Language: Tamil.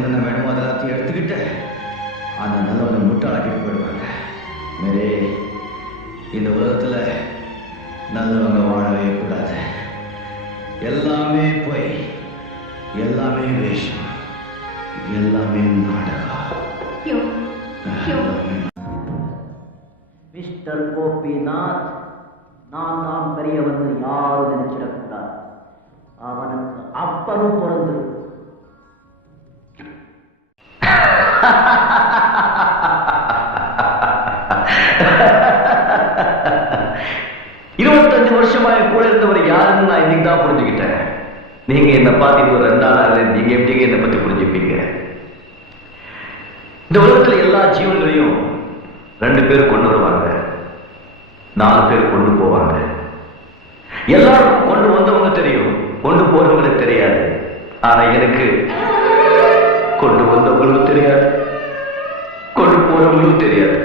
என்னென்ன வேணுமோ அதெல்லாத்தையும் எடுத்துக்கிட்டு அந்த நல்லவனை முட்டாளாக்கிட்டு போயிடுவாங்க. மேரே, இந்த உலகத்துல நல்லவங்க வாழவே கூடாது. எல்லாமே போய், எல்லாமே வேஷம், எல்லாமே நாடகம். மிஸ்டர் கோபிநாத், நான் தான் பெரியவன் யாரும் நினைச்சிடக்கூடாது. அவனுக்கு அப்பனும் பிறந்து 25 வருஷமா கூட இருந்தவர் யாருன்னு நான் இன்னைக்கு தான் புரிஞ்சுக்கிட்டேன். நீங்க என்ன பார்த்து ஒரு 2 நாள் நீங்க எப்படிங்க என்னை பத்தி புரிஞ்சுப்பீங்க? இந்த உலகத்துல எல்லா ஜீவன்களையும் 2 பேர் கொண்டு வருவாங்க, 4 பேர் கொண்டு போவாங்க. எல்லாருக்கும் கொண்டு வந்தவங்க தெரியும், கொண்டு போறவங்களுக்கு தெரியாது. ஆனா எனக்கு கொண்டு வந்தவங்களும் தெரியாது, கொண்டு போறவங்களும் தெரியாது.